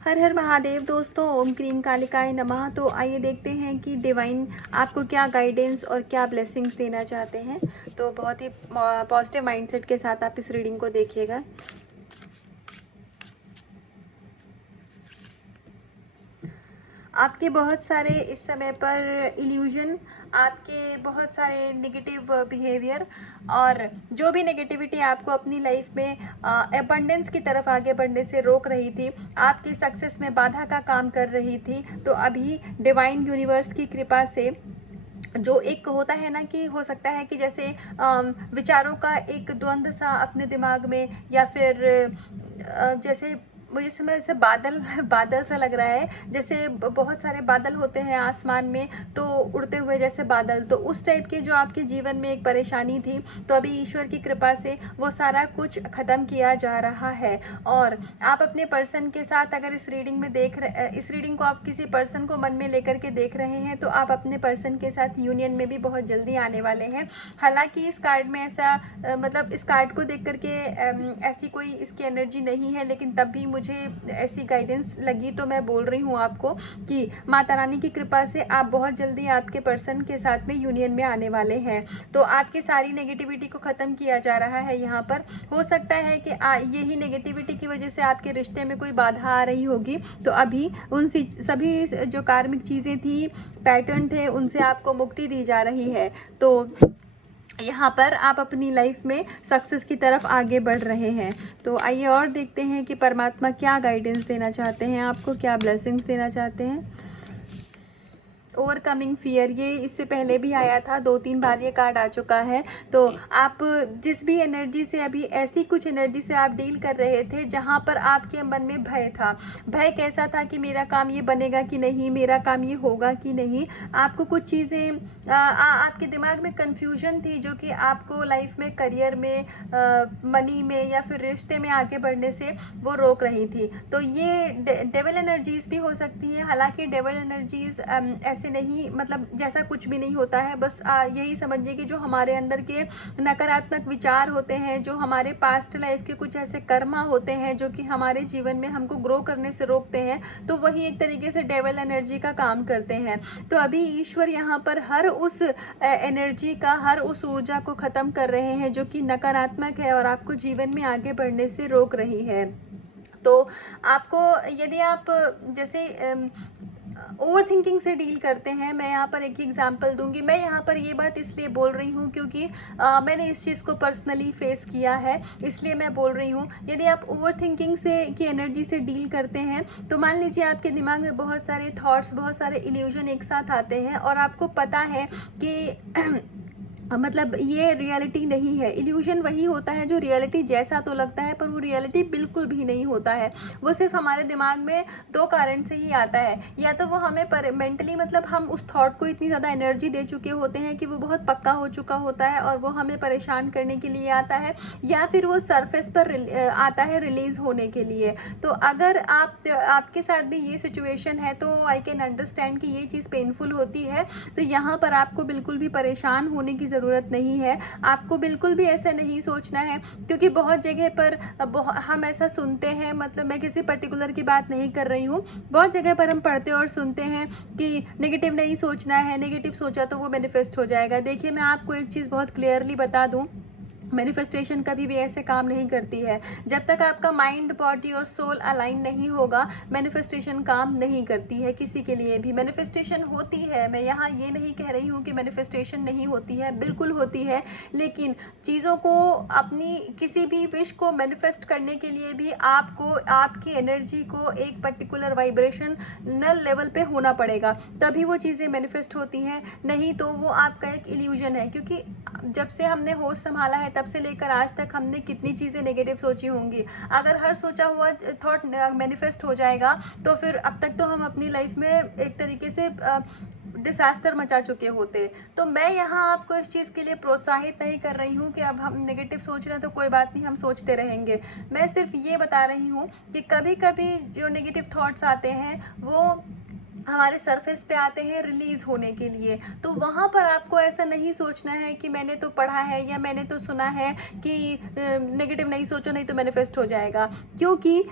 हर हर महादेव दोस्तों, ओम क्रीम कालिकाय नमः। तो आइए देखते हैं कि डिवाइन आपको क्या गाइडेंस और क्या ब्लेसिंग्स देना चाहते हैं। तो बहुत ही पॉजिटिव माइंडसेट के साथ आप इस रीडिंग को देखिएगा। आपके बहुत सारे इस समय पर इल्यूजन, आपके बहुत सारे नेगेटिव बिहेवियर और जो भी नेगेटिविटी आपको अपनी लाइफ में एबंडेंस की तरफ आगे बढ़ने से रोक रही थी, आपकी सक्सेस में बाधा का काम कर रही थी, तो अभी डिवाइन यूनिवर्स की कृपा से जो एक होता है ना कि हो सकता है कि जैसे विचारों का एक द्वंद्व सा अपने दिमाग में, या फिर जैसे मुझे समय ऐसे बादल बादल सा लग रहा है, जैसे बहुत सारे बादल होते हैं आसमान में, तो उड़ते हुए जैसे बादल, तो उस टाइप के जो आपके जीवन में एक परेशानी थी, तो अभी ईश्वर की कृपा से वो सारा कुछ ख़त्म किया जा रहा है। और आप अपने पर्सन के साथ अगर इस रीडिंग में इस रीडिंग को आप किसी पर्सन को मन में लेकर के देख रहे हैं, तो आप अपने पर्सन के साथ यूनियन में भी बहुत जल्दी आने वाले हैं। हालांकि इस कार्ड में ऐसा मतलब इस कार्ड को देख करके ऐसी कोई इसकी एनर्जी नहीं है, लेकिन तब भी मुझे ऐसी गाइडेंस लगी, तो मैं बोल रही हूँ आपको कि माता रानी की कृपा से आप बहुत जल्दी आपके पर्सन के साथ में यूनियन में आने वाले हैं। तो आपकी सारी नेगेटिविटी को ख़त्म किया जा रहा है यहाँ पर। हो सकता है कि यही नेगेटिविटी की वजह से आपके रिश्ते में कोई बाधा आ रही होगी, तो अभी उन सभी जो कार्मिक चीज़ें थी, पैटर्न थे, उनसे आपको मुक्ति दी जा रही है। तो यहाँ पर आप अपनी लाइफ में सक्सेस की तरफ आगे बढ़ रहे हैं। तो आइए और देखते हैं कि परमात्मा क्या गाइडेंस देना चाहते हैं, आपको क्या ब्लेसिंग्स देना चाहते हैं। ओवरकमिंग फियर, ये इससे पहले भी आया था, 2-3 बार ये कार्ड आ चुका है। तो आप जिस भी एनर्जी से अभी ऐसी कुछ एनर्जी से आप डील कर रहे थे जहाँ पर आपके मन में भय था। भय कैसा था कि मेरा काम ये बनेगा कि नहीं, मेरा काम ये होगा कि नहीं। आपको कुछ चीज़ें आपके दिमाग में कन्फ्यूजन थी जो कि आपको लाइफ में, करियर में, मनी में या फिर रिश्ते में आगे बढ़ने से वो रोक रही थी। तो ये डेविल एनर्जीज भी हो सकती है। हालांकि डेविल एनर्जीज ऐसे नहीं, मतलब जैसा कुछ भी नहीं होता है। बस यही समझिए कि जो हमारे अंदर के नकारात्मक विचार होते हैं, जो हमारे पास्ट लाइफ के कुछ ऐसे कर्मा होते हैं जो कि हमारे जीवन में हमको ग्रो करने से रोकते हैं, तो वही एक तरीके से डेविल एनर्जी का काम करते हैं। तो अभी ईश्वर यहाँ पर हर उस एनर्जी का, हर उस ऊर्जा को ख़त्म कर रहे हैं जो कि नकारात्मक है और आपको जीवन में आगे बढ़ने से रोक रही है। तो आपको, यदि आप जैसे ओवर थिंकिंग से डील करते हैं, मैं यहाँ पर एक एग्जांपल दूंगी। मैं यहाँ पर ये बात इसलिए बोल रही हूँ क्योंकि मैंने इस चीज़ को पर्सनली फेस किया है, इसलिए मैं बोल रही हूँ। यदि आप ओवर थिंकिंग से की एनर्जी से डील करते हैं, तो मान लीजिए आपके दिमाग में बहुत सारे थॉट्स, बहुत सारे इल्यूजन एक साथ आते हैं और आपको पता है कि मतलब ये रियलिटी नहीं है। इल्यूजन वही होता है जो रियलिटी जैसा तो लगता है, पर वो रियलिटी बिल्कुल भी नहीं होता है। वो सिर्फ हमारे दिमाग में 2 कारण से ही आता है। या तो वो हमें मेंटली, मतलब हम उस थॉट को इतनी ज़्यादा एनर्जी दे चुके होते हैं कि वो बहुत पक्का हो चुका होता है और वो हमें परेशान करने के लिए आता है, या फिर वो सरफेस पर आता है रिलीज होने के लिए। तो अगर आपके साथ भी ये सिचुएशन है, तो आई कैन अंडरस्टैंड कि ये चीज़ पेनफुल होती है। तो यहाँ पर आपको बिल्कुल भी परेशान होने की ज़रूरत नहीं है। आपको बिल्कुल भी ऐसा नहीं सोचना है, क्योंकि बहुत जगह पर हम ऐसा सुनते हैं, मतलब मैं किसी पर्टिकुलर की बात नहीं कर रही हूँ, बहुत जगह पर हम पढ़ते और सुनते हैं कि नेगेटिव नहीं सोचना है, नेगेटिव सोचा तो वो मैनिफेस्ट हो जाएगा। देखिए, मैं आपको एक चीज़ बहुत क्लियरली बता दूँ, मैनिफेस्टेशन कभी भी ऐसे काम नहीं करती है। जब तक आपका माइंड, बॉडी और सोल अलाइन नहीं होगा, मैनिफेस्टेशन काम नहीं करती है किसी के लिए भी। मैनिफेस्टेशन होती है, मैं यहाँ ये नहीं कह रही हूँ कि मैनिफेस्टेशन नहीं होती है, बिल्कुल होती है। लेकिन चीज़ों को, अपनी किसी भी विश को मैनिफेस्ट करने के लिए भी आपको आपकी एनर्जी को एक पर्टिकुलर वाइब्रेशनल लेवल पे होना पड़ेगा, तभी वो चीज़ें मैनिफेस्ट होती हैं। नहीं तो वो आपका एक इल्यूजन है। क्योंकि जब से हमने होश संभाला है, तब से लेकर आज तक हमने कितनी चीज़ें नेगेटिव सोची होंगी। अगर हर सोचा हुआ थॉट मैनिफेस्ट हो जाएगा, तो फिर अब तक तो हम अपनी लाइफ में एक तरीके से डिजास्टर मचा चुके होते। तो मैं यहाँ आपको इस चीज़ के लिए प्रोत्साहित नहीं कर रही हूँ कि अब हम नेगेटिव सोच रहे हैं तो कोई बात नहीं, हम सोचते रहेंगे। मैं सिर्फ ये बता रही हूँ कि कभी कभी जो नेगेटिव थॉट्स आते हैं, वो हमारे सरफेस पे आते हैं रिलीज होने के लिए। तो वहाँ पर आपको ऐसा नहीं सोचना है कि मैंने तो पढ़ा है या मैंने तो सुना है कि नेगेटिव नहीं सोचो नहीं तो मैनिफेस्ट हो जाएगा। क्योंकि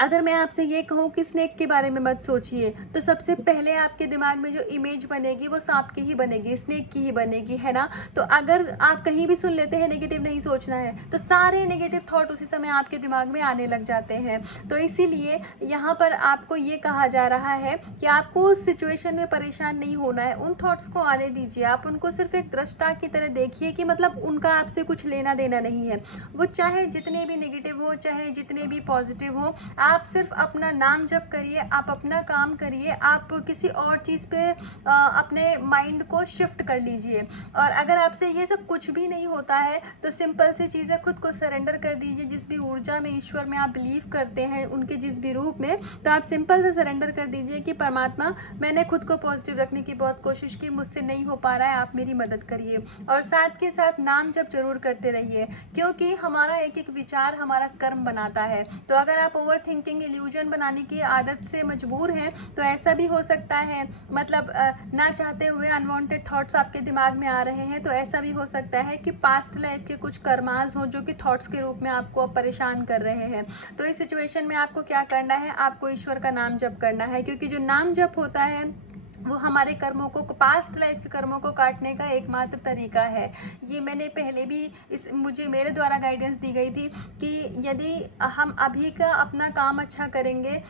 अगर मैं आपसे ये कहूँ कि स्नेक के बारे में मत सोचिए, तो सबसे पहले आपके दिमाग में जो इमेज बनेगी वो सांप की ही बनेगी, स्नेक की ही बनेगी, है ना। तो अगर आप कहीं भी सुन लेते हैं नेगेटिव नहीं सोचना है, तो सारे नेगेटिव थॉट उसी समय आपके दिमाग में आने लग जाते हैं। तो इसीलिए यहाँ पर आपको ये कहा जा रहा है कि आपको उस सिचुएशन में परेशान नहीं होना है, उन थॉट्स को आने दीजिए। आप उनको सिर्फ एक दृष्टा की तरह देखिए कि मतलब उनका आपसे कुछ लेना देना नहीं है। वो चाहे जितने भी नेगेटिव हो, चाहे जितने भी पॉजिटिव हो, आप सिर्फ अपना नाम जप करिए, आप अपना काम करिए, आप किसी और चीज़ पे अपने माइंड को शिफ्ट कर लीजिए। और अगर आपसे ये सब कुछ भी नहीं होता है तो सिंपल सी चीज़ है, खुद को सरेंडर कर दीजिए। जिस भी ऊर्जा में, ईश्वर में आप बिलीव करते हैं, उनके जिस भी रूप में, तो आप सिंपल से सरेंडर कर दीजिए कि परमात्मा, मैंने खुद को पॉजिटिव रखने की बहुत कोशिश की, मुझसे नहीं हो पा रहा है, आप मेरी मदद करिए। और साथ के साथ नाम जप जरूर करते रहिए, क्योंकि हमारा एक एक विचार हमारा कर्म बनाता है। तो अगर आप ओवर थिंकिंग, इल्यूजन बनाने की आदत से मजबूर हैं, तो ऐसा भी हो सकता है, मतलब ना चाहते हुए अनवांटेड थॉट्स आपके दिमाग में आ रहे हैं, तो ऐसा भी हो सकता है कि पास्ट लाइफ के कुछ कर्मास हो जो कि थॉट्स के रूप में आपको परेशान कर रहे हैं। तो इस सिचुएशन में आपको क्या करना है, आपको ईश्वर का नाम जप करना है, क्योंकि जो नाम जप होता है वो हमारे कर्मों को, पास्ट लाइफ के कर्मों को काटने का एकमात्र तरीका है। ये मैंने पहले भी मुझे मेरे द्वारा गाइडेंस दी गई थी कि यदि हम अभी का अपना काम अच्छा करेंगे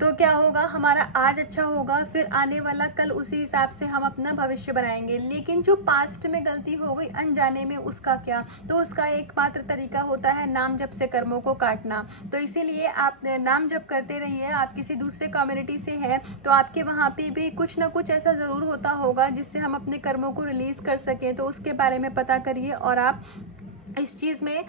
तो क्या होगा, हमारा आज अच्छा होगा, फिर आने वाला कल उसी हिसाब से हम अपना भविष्य बनाएंगे। लेकिन जो पास्ट में गलती हो गई अनजाने में, उसका क्या, तो उसका एकमात्र तरीका होता है नाम जप से कर्मों को काटना। तो इसीलिए आप नाम जप करते रहिए। आप किसी दूसरे कम्युनिटी से हैं तो आपके वहाँ पे भी कुछ ना कुछ ऐसा ज़रूर होता होगा जिससे हम अपने कर्मों को रिलीज़ कर सकें, तो उसके बारे में पता करिए और आप इस चीज़ में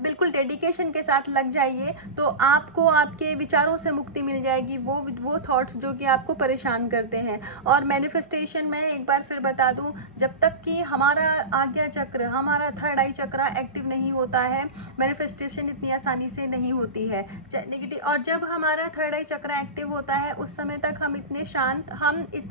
बिल्कुल डेडिकेशन के साथ लग जाइए। तो आपको आपके विचारों से मुक्ति मिल जाएगी, वो थॉट्स जो कि आपको परेशान करते हैं। और मैनिफेस्टेशन में एक बार फिर बता दूं, जब तक कि हमारा आज्ञा चक्र, हमारा थर्ड आई चक्र एक्टिव नहीं होता है, मैनिफेस्टेशन इतनी आसानी से नहीं होती है नेगेटिव। और जब हमारा थर्ड आई चक्र एक्टिव होता है, उस समय तक हम इतने शांत,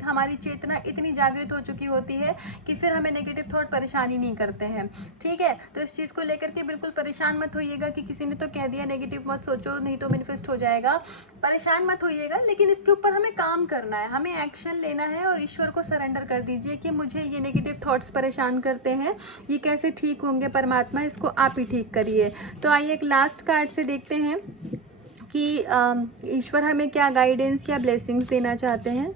हमारी चेतना इतनी जागृत हो चुकी होती है कि फिर हमें नेगेटिव थॉट परेशान ही नहीं करते हैं। ठीक है, तो इस चीज़ को लेकर के बिल्कुल परेशान मत होइएगा कि किसी ने तो कह दिया नेगेटिव मत सोचो नहीं तो मैनिफेस्ट हो जाएगा। परेशान मत होइएगा, लेकिन इसके ऊपर हमें काम करना है, हमें एक्शन लेना है और ईश्वर को सरेंडर कर दीजिए कि मुझे ये नेगेटिव थॉट्स परेशान करते हैं, ये कैसे ठीक होंगे परमात्मा, इसको आप ही ठीक करिए। तो आइए एक लास्ट कार्ड से देखते हैं कि ईश्वर हमें क्या गाइडेंस या ब्लेसिंग्स देना चाहते हैं।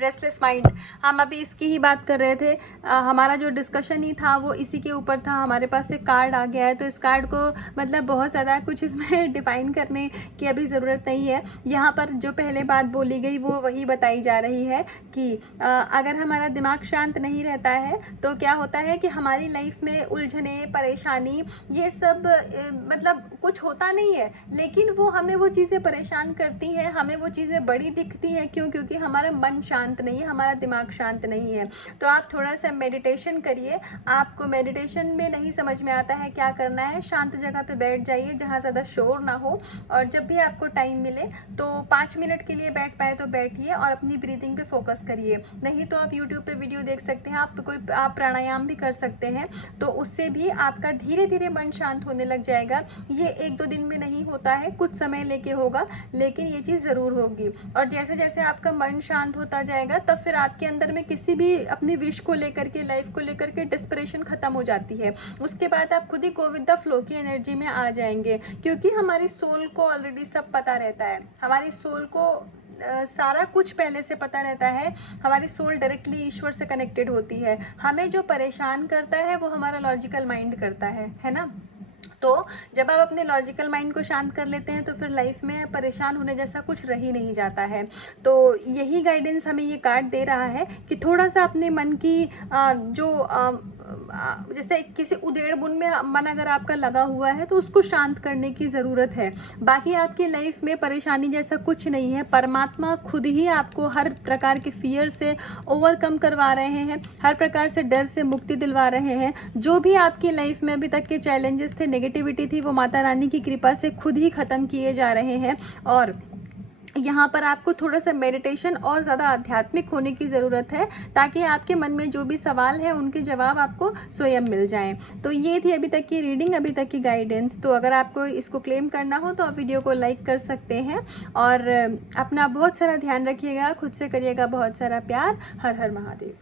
रेस्टलेस माइंड, हम अभी इसकी ही बात कर रहे थे। हमारा जो डिस्कशन ही था वो इसी के ऊपर था। हमारे पास एक कार्ड आ गया है, तो इस कार्ड को मतलब बहुत ज़्यादा कुछ इसमें डिफाइन करने की अभी ज़रूरत नहीं है। यहाँ पर जो पहले बात बोली गई वो वही बताई जा रही है कि अगर हमारा दिमाग शांत नहीं रहता है तो क्या होता है कि हमारी लाइफ में उलझने, परेशानी, ये सब मतलब कुछ होता नहीं है, लेकिन वो हमें वो चीज़ें परेशान करती हैं, हमें वो चीज़ें बड़ी दिखती हैं। क्यों? क्योंकि हमारा मन शांत नहीं है, हमारा दिमाग शांत नहीं है। तो आप थोड़ा सा मेडिटेशन करिए। आपको मेडिटेशन में नहीं समझ में आता है क्या करना है, शांत जगह पे बैठ जाइए जहाँ ज़्यादा शोर ना हो, और जब भी आपको टाइम मिले तो 5 मिनट के लिए बैठ पाए तो बैठिए और अपनी ब्रीदिंग पे फोकस करिए। नहीं तो आप यूट्यूब पे वीडियो देख सकते हैं, आप प्राणायाम भी कर सकते हैं, तो उससे भी आपका धीरे धीरे मन शांत होने लग जाएगा। ये 1-2 दिन में नहीं होता है, कुछ समय लेके होगा, लेकिन ये चीज़ ज़रूर होगी। और जैसे जैसे आपका मन शांत होता जाएगा तब फिर आपके अंदर में किसी भी अपनी विश को लेकर के, लाइफ को लेकर के डिस्परेशन खत्म हो जाती है। उसके बाद आप खुद ही गो विद द फ्लो की एनर्जी में आ जाएंगे, क्योंकि हमारी सोल को ऑलरेडी सब पता रहता है। हमारी सोल को सारा कुछ पहले से पता रहता है। हमारी सोल डायरेक्टली ईश्वर से कनेक्टेड होती है। हमें जो परेशान करता है वो हमारा लॉजिकल माइंड करता है ना। तो जब आप अपने लॉजिकल माइंड को शांत कर लेते हैं तो फिर लाइफ में परेशान होने जैसा कुछ रह ही नहीं जाता है। तो यही गाइडेंस हमें ये कार्ड दे रहा है कि थोड़ा सा अपने मन की जैसे किसी उधेड़ बुन में मन अगर आपका लगा हुआ है तो उसको शांत करने की ज़रूरत है। बाकी आपकी लाइफ में परेशानी जैसा कुछ नहीं है। परमात्मा खुद ही आपको हर प्रकार के फियर से ओवरकम करवा रहे हैं, हर प्रकार से डर से मुक्ति दिलवा रहे हैं। जो भी आपकी लाइफ में अभी तक के चैलेंजेस थे, नेगेटिविटी थी, वो माता रानी की कृपा से खुद ही ख़त्म किए जा रहे हैं। और यहाँ पर आपको थोड़ा सा मेडिटेशन और ज़्यादा आध्यात्मिक होने की ज़रूरत है, ताकि आपके मन में जो भी सवाल है उनके जवाब आपको स्वयं मिल जाएं। तो ये थी अभी तक की रीडिंग, अभी तक की गाइडेंस। तो अगर आपको इसको क्लेम करना हो तो आप वीडियो को लाइक कर सकते हैं, और अपना बहुत सारा ध्यान रखिएगा, खुद से करिएगा बहुत सारा प्यार। हर हर महादेव।